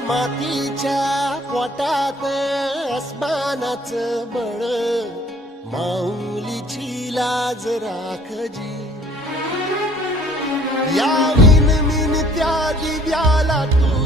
मातीच्या पोटात अस्मानाचं बळ, माऊलीची लाज राखजी. या विनमिन त्या दिव्याला तू